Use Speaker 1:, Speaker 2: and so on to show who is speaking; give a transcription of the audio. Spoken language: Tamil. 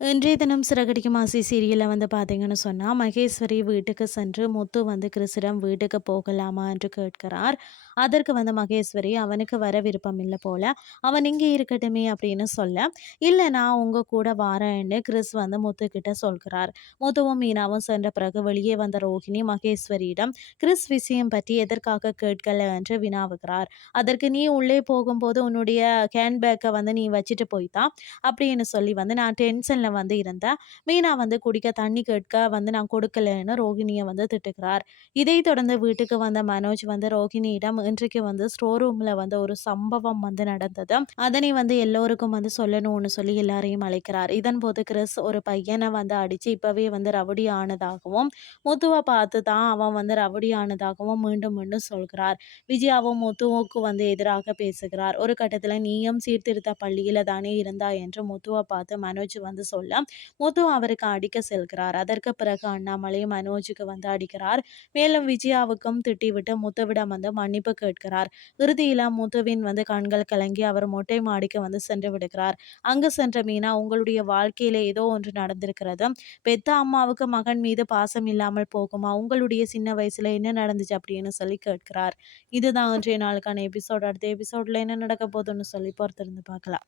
Speaker 1: இன்றைய தினம் சிறகடிக்கும் ஆசை சீரியலில் வந்து பார்த்தீங்கன்னு சொன்னால் மகேஸ்வரி வீட்டுக்கு சென்று முத்து வந்து கிறிஸிடம் வீட்டுக்கு போகலாமா என்று கேட்கிறார். அதற்கு வந்து மகேஸ்வரி அவனுக்கு வர விருப்பம் இல்லை போல அவன் இங்கே இருக்கட்டுமே அப்படின்னு சொல்ல இல்லை நான் உங்கள் கூட வரேன்னு கிறிஸ் வந்து முத்துக்கிட்ட சொல்கிறார். முத்துவும் மீனாவும் சென்ற பிறகு வெளியே வந்த ரோஹிணி மகேஸ்வரியிடம் கிறிஸ் விஷயம் பற்றி எதற்காக கேட்கல? என்று வினாவுகிறார். அதற்கு நீ உள்ளே போகும்போது உன்னுடைய ஹேண்ட்பேக்கை வந்து நீ வச்சுட்டு போய்தான் அப்படின்னு சொல்லி வந்து நான் டென்ஷனில் வந்து இருந்தேன் மீனா வந்து குடிக்க தண்ணி கேட்க வந்து நான் கொடுக்கலன்னு ரோகிணியை வந்து திட்டுக்கிறார் இதை தொடர்ந்து வீட்டுக்கு வந்த மனோஜ் வந்து ரோகிணியிடம் இன்றைக்கு வந்து ஸ்டோர் ரூம்ல வந்து ஒரு சம்பவம் வந்து நடந்தது அதனை வந்து எல்லோருக்கும் வந்து சொல்லணும்னு சொல்லி எல்லாரையும் அழைக்கிறார். இதன் போது கிறிஸ் ஒரு பையனை வந்து அடிச்சு இப்பவே வந்து ரவுடி ஆனதாகவும் முத்துவை பார்த்து தான் அவன் வந்து ரவுடி ஆனதாகவும் மீண்டும் மீண்டும் சொல்கிறார். விஜயாவும் முத்துவுக்கு வந்து எதிராக பேசுகிறார். ஒரு கட்டத்தில் நீயும் சீர்திருத்த பள்ளியில தானே இருந்தா? என்று முத்துவை பார்த்து மனோஜ் வந்து சொல் சொல்ல முத்து அவருக்கு அடிக்க செல்கிறார். அதற்கு பிறகு அண்ணாமலை மனோஜுக்கு வந்து அடிக்கிறார். மேலும் விஜயாவுக்கும் திட்டிவிட்டு முத்துவிடம் வந்து மன்னிப்பு கேட்கிறார். இறுதியில முத்துவின் வந்து கண்கள் கலங்கி அவர் மொட்டை மாடிக்கு வந்து சென்று விடுகிறார். அங்கு சென்ற மீனா உங்களுடைய வாழ்க்கையில ஏதோ ஒன்று நடந்திருக்கிறது. பெத்த அம்மாவுக்கு மகன் மீது பாசம் இல்லாமல் போகுமா? உங்களுடைய சின்ன வயசுல என்ன நடந்துச்சு? அப்படின்னு சொல்லி கேட்கிறார். இதுதான் இன்றைய நாளுக்கான எபிசோட். அடுத்த எபிசோட்ல என்ன நடக்க போதுன்னு சொல்லி பொறுத்திருந்து பார்க்கலாம்.